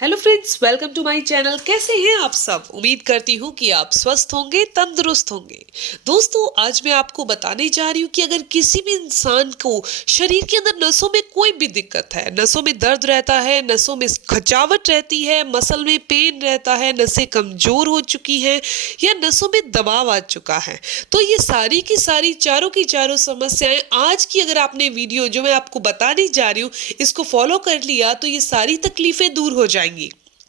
Hello friends, welcome to my channel. कैसे हैं आप सब? उम्मीद करती हूँ कि आप स्वस्थ होंगे, तंदुरुस्त होंगे। दोस्तों, आज मैं आपको बताने जा रही हूँ कि अगर किसी भी इंसान को शरीर के अंदर नसों में कोई भी दिक्कत है, नसों में दर्द रहता है, नसों में खचावट रहती है, मसल में पेन रहता है, नसें कमजोर हो चुकी हैं या नसों में दबाव आ चुका है, तो ये सारी की सारी चारों की चारों समस्याएं आज की अगर आपने वीडियो जो मैं आपको बताने जा रही हूँ इसको फॉलो कर लिया तो ये सारी तकलीफें दूर हो जाएंगी।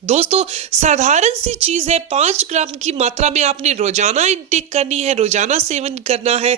दोस्तों, साधारण सी चीज है, 5 ग्राम की मात्रा में आपने रोजाना इंटेक करनी है, रोजाना सेवन करना है।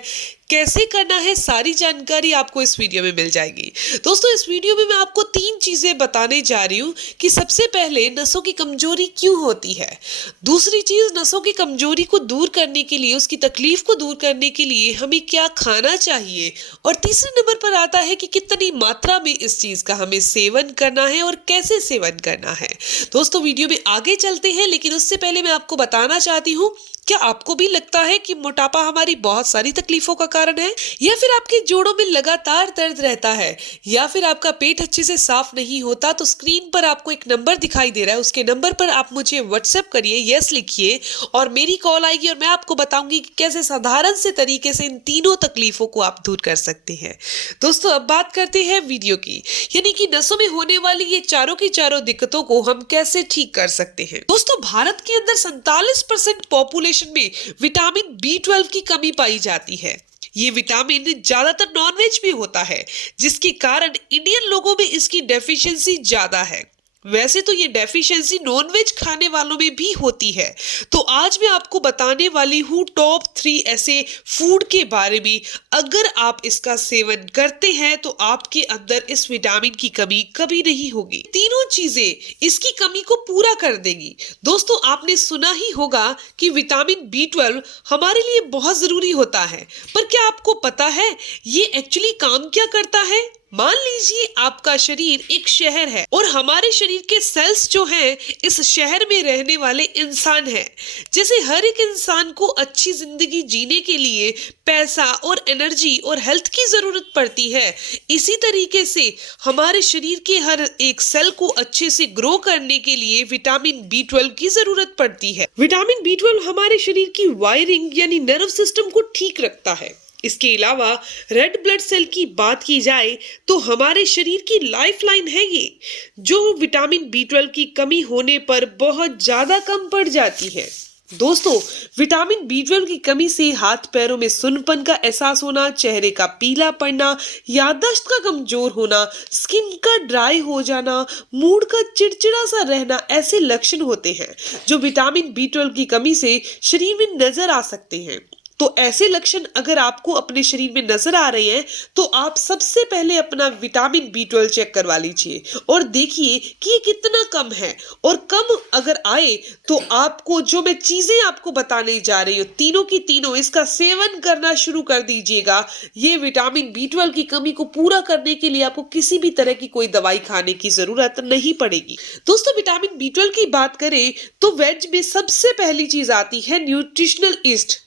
कैसे करना है, सारी जानकारी आपको इस वीडियो में मिल जाएगी। दोस्तों, इस वीडियो में मैं आपको 3 चीजें बताने जा रही हूँ कि सबसे पहले नसों की कमजोरी क्यों होती है, दूसरी चीज नसों की कमजोरी को दूर करने के लिए, उसकी तकलीफ को दूर करने के लिए हमें क्या खाना चाहिए, और तीसरे नंबर पर आता है कि कितनी मात्रा में इस चीज का हमें सेवन करना है और कैसे सेवन करना है। दोस्तों, वीडियो में आगे चलते हैं, लेकिन उससे पहले मैं आपको बताना चाहती हूँ, क्या आपको भी लगता है कि मोटापा हमारी बहुत सारी तकलीफों का कारण है, या फिर आपके जोड़ों में लगातार दर्द रहता है, या फिर आपका पेट अच्छे से साफ नहीं होता? तो स्क्रीन पर आपको एक नंबर दिखाई दे रहा है, उसके नंबर पर आप मुझे व्हाट्सएप करिए, यस लिखिए, और मेरी कॉल आएगी और मैं आपको बताऊंगी कि कैसे साधारण से तरीके से इन तीनों तकलीफों को आप दूर कर सकते हैं। दोस्तों, अब बात करते हैं वीडियो की, यानी कि नसों में होने वाली ये चारों की चारों दिक्कतों को हम कैसे ठीक कर सकते हैं। दोस्तों, भारत के अंदर 47% पॉपुलेशन में विटामिन बी 12 की कमी पाई जाती है। ये विटामिन ज्यादातर नॉनवेज में होता है, जिसके कारण इंडियन लोगों में इसकी डेफिशिएंसी ज्यादा है। वैसे तो ये डेफिशिएंसी नॉनवेज खाने वालों में भी होती है। तो आज मैं आपको बताने वाली हूँ टॉप 3 ऐसे फूड के बारे में, अगर आप इसका सेवन करते हैं तो आपके अंदर इस विटामिन की कमी कभी नहीं होगी। तीनों चीजें इसकी कमी को पूरा कर देंगी। दोस्तों, आपने सुना ही होगा कि विटामिन बी 12 हमारे लिए बहुत जरूरी होता है, पर क्या आपको पता है ये एक्चुअली काम क्या करता है? मान लीजिए आपका शरीर एक शहर है और हमारे शरीर के सेल्स जो हैं इस शहर में रहने वाले इंसान हैं। जैसे हर एक इंसान को अच्छी जिंदगी जीने के लिए पैसा और एनर्जी और हेल्थ की जरूरत पड़ती है, इसी तरीके से हमारे शरीर के हर एक सेल को अच्छे से ग्रो करने के लिए विटामिन बी 12 की जरूरत पड़ती है। विटामिन बी 12 हमारे शरीर की वायरिंग यानी नर्व सिस्टम को ठीक रखता है। इसके अलावा रेड ब्लड सेल की बात की जाए तो हमारे शरीर की लाइफलाइन है ये, जो विटामिन बी 12 की कमी होने पर बहुत ज्यादा कम पड़ जाती है। दोस्तों, विटामिन बी 12 की कमी से हाथ पैरों में सुन्नपन का एहसास होना, चेहरे का पीला पड़ना, याददाश्त का कमजोर होना, स्किन का ड्राई हो जाना, मूड का चिड़चिड़ा सा रहना, ऐसे लक्षण होते हैं जो विटामिन बी 12 की कमी से शरीर में नजर आ सकते हैं। तो ऐसे लक्षण अगर आपको अपने शरीर में नजर आ रहे हैं तो आप सबसे पहले अपना विटामिन बी 12 चेक करवा लीजिए और देखिए कि ये कितना कम है। और कम अगर आए तो आपको जो मैं चीजें आपको बताने जा रही हूँ, तीनों की तीनों इसका सेवन करना शुरू कर दीजिएगा। ये विटामिन बी 12 की कमी को पूरा करने के लिए आपको किसी भी तरह की कोई दवाई खाने की जरूरत नहीं पड़ेगी। दोस्तों, विटामिन बी 12 की बात करें तो वेज में सबसे पहली चीज आती है न्यूट्रिशनल ईस्ट।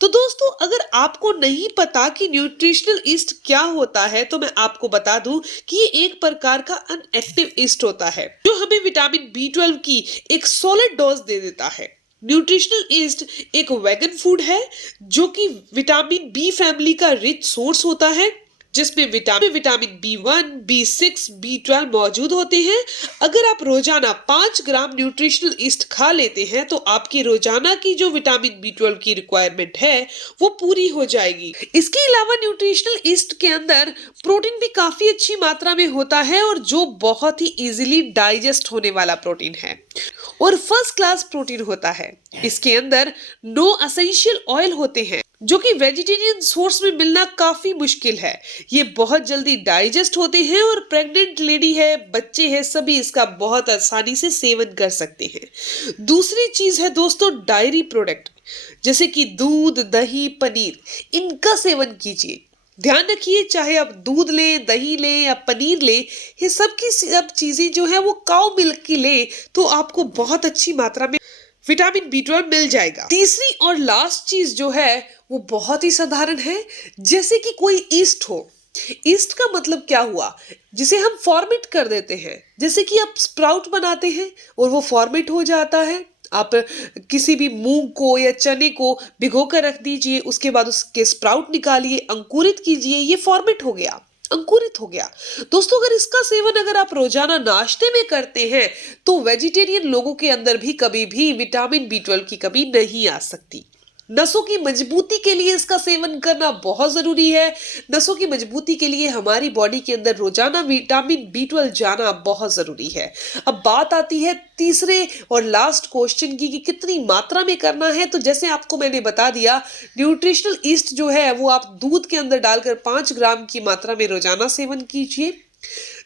तो दोस्तों, अगर आपको नहीं पता कि न्यूट्रिशनल ईस्ट क्या होता है तो मैं आपको बता दूं कि ये एक प्रकार का अनएक्टिव ईस्ट होता है जो हमें विटामिन बी 12 की एक सॉलिड डोज दे देता है। न्यूट्रिशनल ईस्ट एक वेगन फूड है जो कि विटामिन बी फैमिली का रिच सोर्स होता है, जिसमें विटामिन बी 1, बी 6, बी 12 मौजूद होते हैं। अगर आप रोजाना 5 ग्राम न्यूट्रिशनल ईस्ट खा लेते हैं तो आपकी रोजाना की जो विटामिन बी 12 की रिक्वायरमेंट है वो पूरी हो जाएगी। इसके अलावा न्यूट्रिशनल ईस्ट के अंदर प्रोटीन भी काफी अच्छी मात्रा में होता है और जो बहुत ही इजीली डाइजेस्ट होने वाला प्रोटीन है और फर्स्ट क्लास प्रोटीन होता है। इसके अंदर 9 एसेंशियल ऑयल होते हैं जो कि वेजिटेरियन सोर्स में मिलना काफी मुश्किल है। ये बहुत जल्दी डाइजेस्ट होते हैं और प्रेग्नेंट लेडी है, बच्चे हैं, सभी इसका बहुत आसानी से सेवन कर सकते हैं। दूसरी चीज है दोस्तों डायरी प्रोडक्ट, जैसे कि दूध, दही, पनीर, इनका सेवन कीजिए। ध्यान रखिए, चाहे आप दूध लें, दही लें या पनीर लें, ये सब की सब चीजें जो है वो काउ मिल्क की लें तो आपको बहुत अच्छी मात्रा में विटामिन बी 12 मिल जाएगा। तीसरी और लास्ट चीज जो है वो बहुत ही साधारण है, जैसे कि कोई ईस्ट हो, ईस्ट का मतलब क्या हुआ, जिसे हम फॉर्मेट कर देते हैं। जैसे कि आप स्प्राउट बनाते हैं और वो फॉर्मेट हो जाता है। आप किसी भी मूंग को या चने को भिगो कर रख दीजिए, उसके बाद उसके स्प्राउट निकालिए, अंकुरित कीजिए, ये फॉर्मेट हो गया, अंकुरित हो गया। दोस्तों, अगर इसका सेवन अगर आप रोजाना नाश्ते में करते हैं तो वेजिटेरियन लोगों के अंदर भी कभी भी विटामिन बी 12 की कमी नहीं आ सकती। नसों की मजबूती के लिए इसका सेवन करना बहुत जरूरी है। नसों की मजबूती के लिए हमारी बॉडी के अंदर रोजाना विटामिन बी 12 जाना बहुत जरूरी है। अब बात आती है तीसरे और लास्ट क्वेश्चन की कि कितनी मात्रा में करना है। तो जैसे आपको मैंने बता दिया, न्यूट्रिशनल ईस्ट जो है वो आप दूध के अंदर डालकर 5 ग्राम की मात्रा में रोजाना सेवन कीजिए।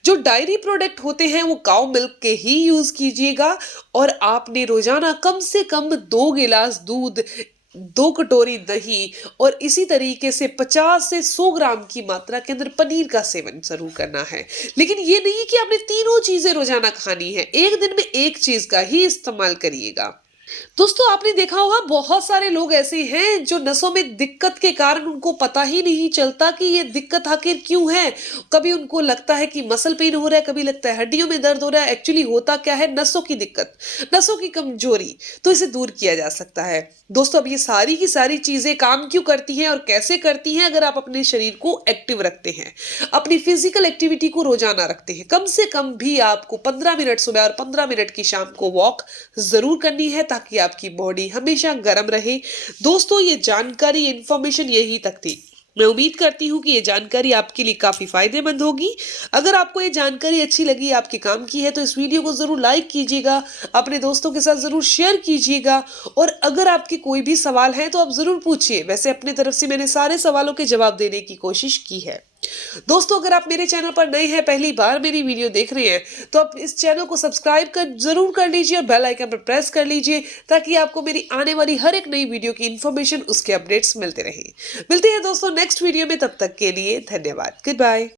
जो डायरी प्रोडक्ट होते हैं वो काउ मिल्क के ही यूज कीजिएगा। और आपने रोजाना कम से कम 2 गिलास दूध, 2 कटोरी दही और इसी तरीके से 50 से 100 ग्राम की मात्रा के अंदर पनीर का सेवन जरूर करना है। लेकिन ये नहीं कि आपने तीनों चीजें रोजाना खानी है, एक दिन में एक चीज का ही इस्तेमाल करिएगा। दोस्तों, आपने देखा होगा बहुत सारे लोग ऐसे हैं जो नसों में दिक्कत के कारण उनको पता ही नहीं चलता कि ये दिक्कत आखिर क्यों है। कभी उनको लगता है कि मसल पेन हो रहा है, कभी लगता है हड्डियों में दर्द हो रहा है। एक्चुअली होता क्या है, नसों की दिक्कत, नसों की कमजोरी। तो इसे दूर किया जा सकता है। दोस्तों, अब ये सारी की सारी चीजें काम क्यों करती हैं और कैसे करती हैं, अगर आप अपने शरीर को एक्टिव रखते हैं, अपनी फिजिकल एक्टिविटी को रोजाना रखते हैं। कम से कम भी आपको 15 मिनट सुबह और 15 मिनट की शाम को वॉक जरूर करनी है, ताकि आपकी बॉडी हमेशा गर्म रहे। दोस्तों, ये जानकारी, इंफॉर्मेशन यही तक थी। मैं उम्मीद करती हूँ कि ये जानकारी आपके लिए काफी फायदेमंद होगी। अगर आपको ये जानकारी अच्छी लगी, आपके काम की है, तो इस वीडियो को जरूर लाइक कीजिएगा, अपने दोस्तों के साथ जरूर शेयर कीजिएगा। और अगर आपके कोई भी सवाल है तो आप जरूर पूछिए। वैसे अपनी तरफ से मैंने सारे सवालों के जवाब देने की कोशिश की है। दोस्तों, अगर आप मेरे चैनल पर नए हैं, पहली बार मेरी वीडियो देख रहे हैं, तो आप इस चैनल को सब्सक्राइब जरूर कर लीजिए और बेल आइकन पर प्रेस कर लीजिए, ताकि आपको मेरी आने वाली हर एक नई वीडियो की इन्फॉर्मेशन, उसके अपडेट्स मिलते रहे। मिलते हैं दोस्तों नेक्स्ट वीडियो में, तब तक के लिए धन्यवाद। Good bye.